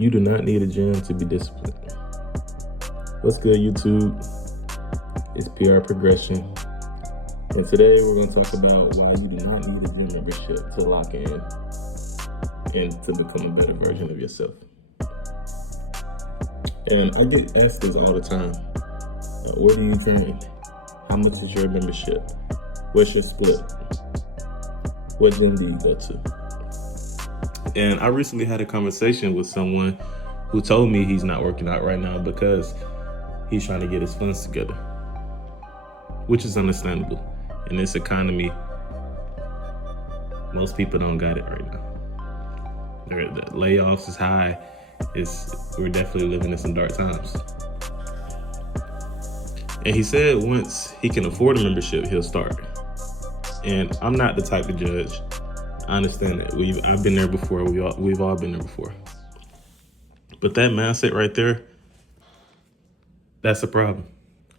You do not need a gym to be disciplined. What's good, YouTube? It's PR Progression. And today we're going to talk about why you do not need a gym membership to lock in and to become a better version of yourself. And I get asked this all the time. Where do you train? How much is your membership? What's your split? What gym do you go to? And I recently had a conversation with someone who told me he's not working out right now because he's trying to get his funds together, which is understandable. In this economy, most people don't got it right now. The layoffs is high. We're definitely living in some dark times. And he said once he can afford a membership, he'll start. And I'm not the type to judge. I understand that. I've been there before. We've all been there before. But that mindset right there, that's a problem.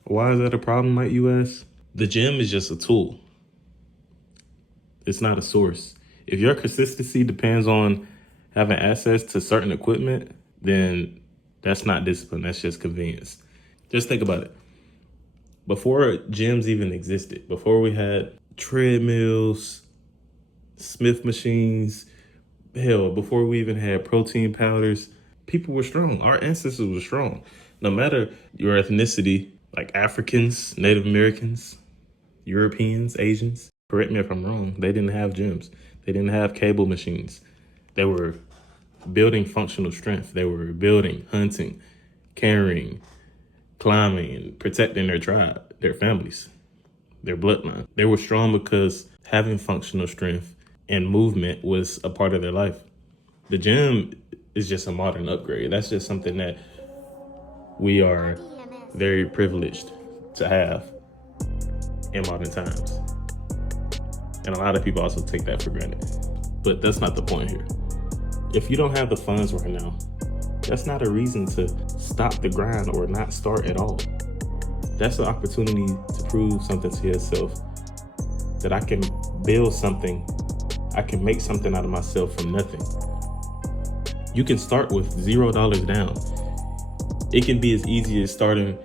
Why is that a problem, might you ask? The gym is just a tool. It's not a source. If your consistency depends on having access to certain equipment, then that's not discipline. That's just convenience. Just think about it. Before gyms even existed, before we had treadmills, Smith machines, hell, before we even had protein powders, people were strong. Our ancestors were strong. No matter your ethnicity, like Africans, Native Americans, Europeans, Asians, correct me if I'm wrong, they didn't have gyms. They didn't have cable machines. They were building functional strength. They were building, hunting, carrying, climbing, and protecting their tribe, their families, their bloodline. They were strong because having functional strength and movement was a part of their life. The gym is just a modern upgrade. That's just something that we are very privileged to have in modern times. And a lot of people also take that for granted. But that's not the point here. If you don't have the funds right now, that's not a reason to stop the grind or not start at all. That's an opportunity to prove something to yourself, that I can build something, I can make something out of myself from nothing. You can start with $0 down. It can be as easy as starting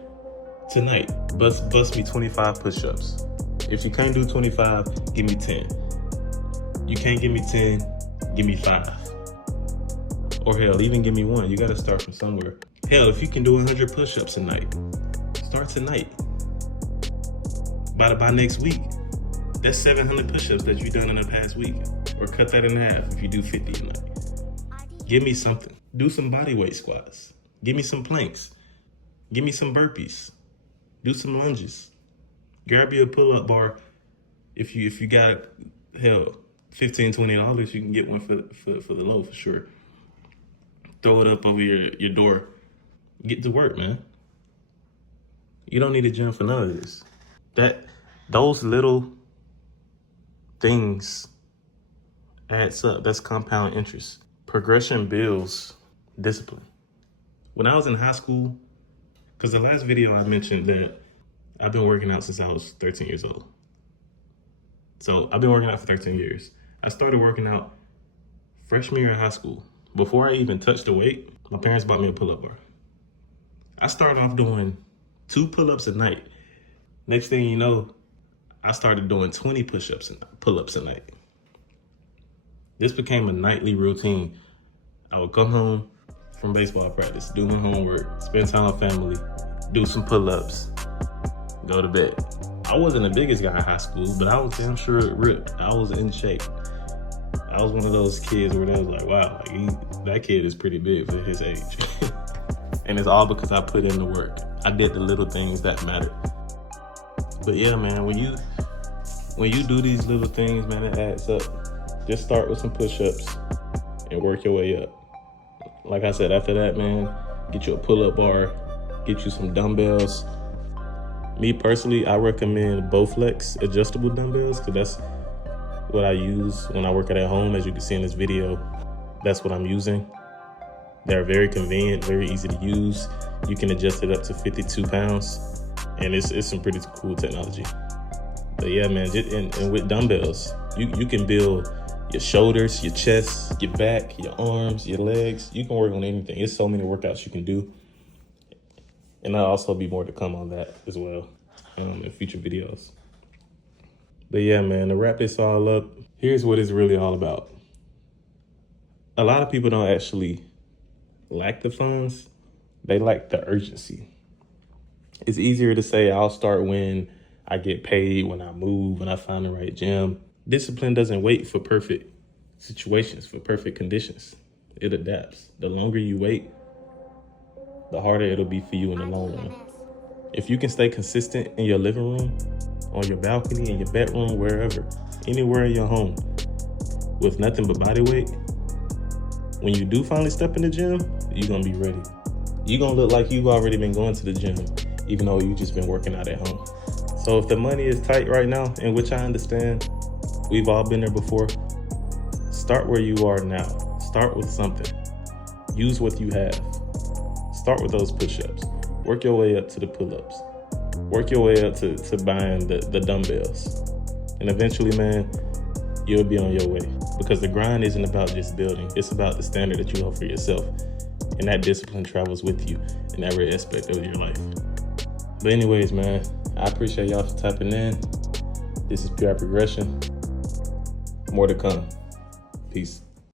tonight. Bust me 25 push-ups. If you can't do 25, give me 10. You can't give me 10, give me 5. Or hell, even give me 1. You gotta start from somewhere. Hell, if you can do 100 push-ups a night, start tonight. By next week, that's 700 push-ups that you've done in the past week. Or cut that in half if you do 50 a night. Give me something. Do some body weight squats. Give me some planks. Give me some burpees. Do some lunges. Grab you a pull-up bar. If you got, hell, $15, $20, you can get one for the low for sure. Throw it up over your door. Get to work, man. You don't need a gym for none of this. Those little things adds up. That's compound interest. Progression builds discipline. When I was in high school, because the last video I mentioned that I've been working out since I was 13 years old. So I've been working out for 13 years. I started working out freshman year of high school. Before I even touched the weight, my parents bought me a pull-up bar. I started off doing 2 pull-ups a night. Next thing you know, I started doing 20 push-ups and pull-ups a night. This became a nightly routine. I would come home from baseball practice, do my homework, spend time with family, do some pull-ups, go to bed. I wasn't the biggest guy in high school, but I was damn sure ripped. I was in shape. I was one of those kids where they was like, wow, that kid is pretty big for his age. And it's all because I put in the work. I did the little things that mattered. But yeah, man, when you do these little things, man, it adds up. Just start with some push-ups and work your way up. Like I said, after that, man, get you a pull-up bar, get you some dumbbells. Me personally, I recommend Bowflex adjustable dumbbells because that's what I use when I work out at home. As you can see in this video, that's what I'm using. They're very convenient, very easy to use. You can adjust it up to 52 pounds, and it's some pretty cool technology. But yeah, man, and with dumbbells, you can build your shoulders, your chest, your back, your arms, your legs. You can work on anything. There's so many workouts you can do. And there'll also be more to come on that as well in future videos. But yeah, man, to wrap this all up, here's what it's really all about. A lot of people don't actually lack the funds. They lack the urgency. It's easier to say I'll start when I get paid, when I move, when I find the right gym. Discipline doesn't wait for perfect situations, for perfect conditions. It adapts. The longer you wait, the harder it'll be for you in the long run. If you can stay consistent in your living room, on your balcony, in your bedroom, wherever, anywhere in your home, with nothing but body weight, when you do finally step in the gym, you're gonna be ready. You're gonna look like you've already been going to the gym, even though you've just been working out at home. So if the money is tight right now, in which I understand, we've all been there before, start where you are now. Start with something. Use what you have. Start with those push-ups. Work your way up to the pull-ups. Work your way up to buying the dumbbells. And eventually, man, you'll be on your way. Because the grind isn't about just building. It's about the standard that you hold for yourself. And that discipline travels with you in every aspect of your life. But anyways, man, I appreciate y'all for tapping in. This is Pure Progression. More to come. Peace.